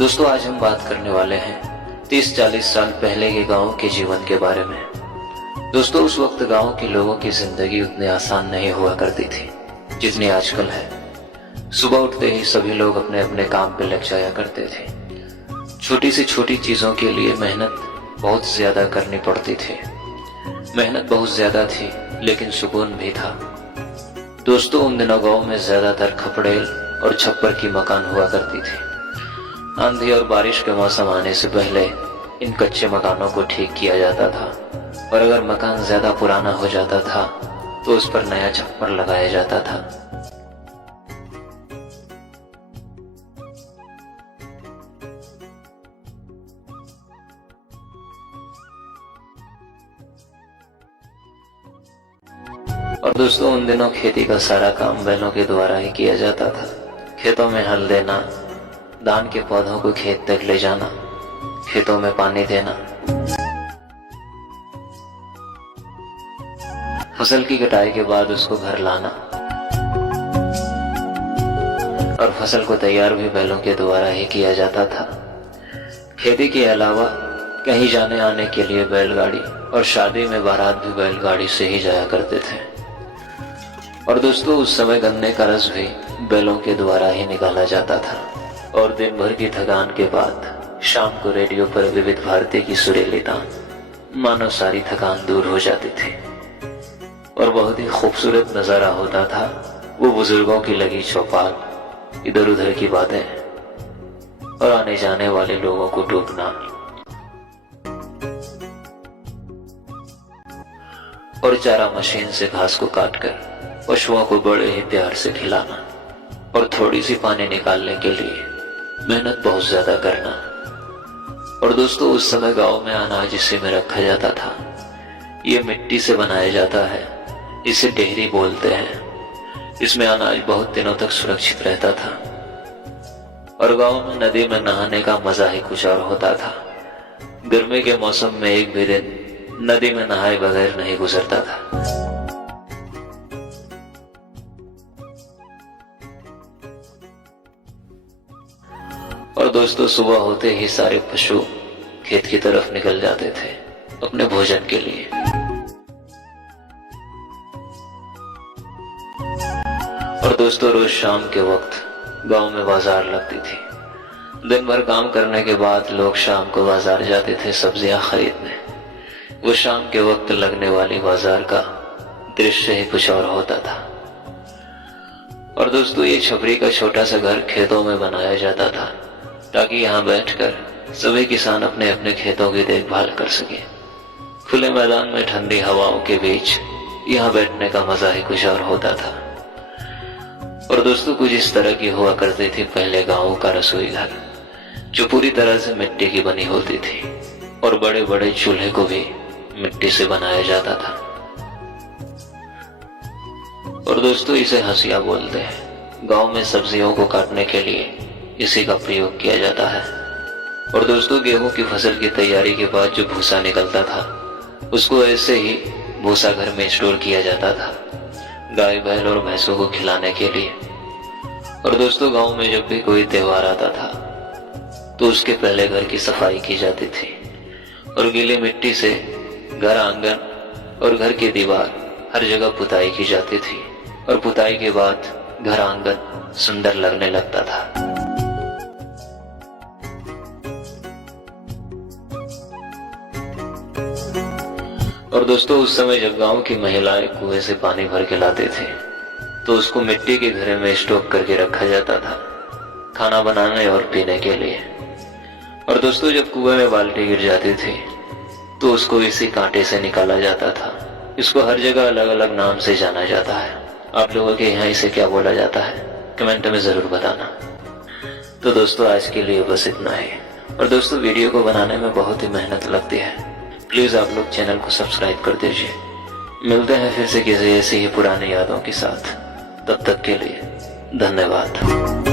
दोस्तों आज हम बात करने वाले हैं 30-40 साल पहले के गांव के जीवन के बारे में। दोस्तों उस वक्त गांव के लोगों की जिंदगी उतनी आसान नहीं हुआ करती थी जितनी आजकल है। सुबह उठते ही सभी लोग अपने अपने काम पे लग जाया करते थे। छोटी से छोटी चीजों के लिए मेहनत बहुत ज्यादा करनी पड़ती थी। मेहनत बहुत ज्यादा थी लेकिन सुकून भी था। दोस्तों उन दिनों गांव में ज्यादातर खपड़ेल और छप्पर की मकान हुआ करती थी। आंधी और बारिश के मौसम आने से पहले इन कच्चे मकानों को ठीक किया जाता था और अगर मकान ज्यादा पुराना हो जाता था तो उस पर नया छप्पर लगाया जाता था। और दोस्तों उन दिनों खेती का सारा काम बैलों के द्वारा ही किया जाता था। खेतों में हल देना, धान के पौधों को खेत तक ले जाना, खेतों में पानी देना, फसल की कटाई के बाद उसको घर लाना और फसल को तैयार भी बैलों के द्वारा ही किया जाता था। खेती के अलावा कहीं जाने आने के लिए बैलगाड़ी और शादी में बारात भी बैलगाड़ी से ही जाया करते थे। और दोस्तों उस समय गन्ने का रस भी बैलों के द्वारा ही निकाला जाता था। और दिन भर की थकान के बाद शाम को रेडियो पर विविध भारती की सुरीली तान मानो सारी थकान दूर हो जाती थी और बहुत ही खूबसूरत नजारा होता था। वो बुजुर्गों की लगी चौपाल, इधर उधर की बातें और आने जाने वाले लोगों को टोकना और चारा मशीन से घास को काटकर पशुओं को बड़े ही प्यार से खिलाना और थोड़ी सी पानी निकालने के लिए मेहनत बहुत ज्यादा करना। और दोस्तों उस समय गांव में अनाज इसी में रखा जाता था। ये मिट्टी से बनाया जाता है, इसे डेहरी बोलते हैं। इसमें अनाज बहुत दिनों तक सुरक्षित रहता था। और गांव में नदी में नहाने का मजा ही कुछ और होता था। गर्मी के मौसम में एक भी दिन नदी में नहाए बगैर नहीं गुजरता था। और दोस्तों सुबह होते ही सारे पशु खेत की तरफ निकल जाते थे अपने भोजन के लिए। और दोस्तों रोज शाम के वक्त गांव में बाजार लगती थी। दिन भर काम करने के बाद लोग शाम को बाजार जाते थे सब्जियां खरीदने। वो शाम के वक्त लगने वाली बाजार का दृश्य ही कुछ और होता था। और दोस्तों ये छपरी का छोटा सा घर खेतों में बनाया जाता था ताकि यहाँ बैठकर सभी किसान अपने अपने खेतों की देखभाल कर सके। खुले मैदान में ठंडी हवाओं के बीच यहाँ बैठने का मजा ही कुछ और होता था। और दोस्तों कुछ इस तरह की हुआ करती थी पहले गांवों का रसोई घर, जो पूरी तरह से मिट्टी की बनी होती थी और बड़े बड़े चूल्हे को भी मिट्टी से बनाया जाता था। और दोस्तों इसे हंसिया बोलते हैं। गांव में सब्जियों को काटने के लिए इसी का प्रयोग किया जाता है। और दोस्तों गेहूं की फसल की तैयारी के बाद जो भूसा निकलता था उसको ऐसे ही भूसा घर में स्टोर किया जाता था गाय बैल और भैंसों को खिलाने के लिए। और दोस्तों गांव में जब भी कोई त्योहार आता था तो उसके पहले घर की सफाई की जाती थी और गीली मिट्टी से घर आंगन और घर की दीवार हर जगह पुताई की जाती थी और पुताई के बाद घर आंगन सुंदर लगने लगता था। और दोस्तों उस समय जब गांव की महिलाएं कुएं से पानी भर के लाते थे तो उसको मिट्टी के घड़े में स्टोक करके रखा जाता था खाना बनाने और पीने के लिए। और दोस्तों जब कुएं में बाल्टी गिर जाती थी तो उसको इसी कांटे से निकाला जाता था। इसको हर जगह अलग अलग नाम से जाना जाता है। आप लोगों के यहाँ इसे क्या बोला जाता है कमेंट में जरूर बताना। तो दोस्तों आज के लिए बस इतना ही। और दोस्तों वीडियो को बनाने में बहुत ही मेहनत लगती है। प्लीज आप लोग चैनल को सब्सक्राइब कर दीजिए। मिलते हैं फिर से किसी ऐसी ही पुरानी यादों के साथ। तब तक के लिए धन्यवाद।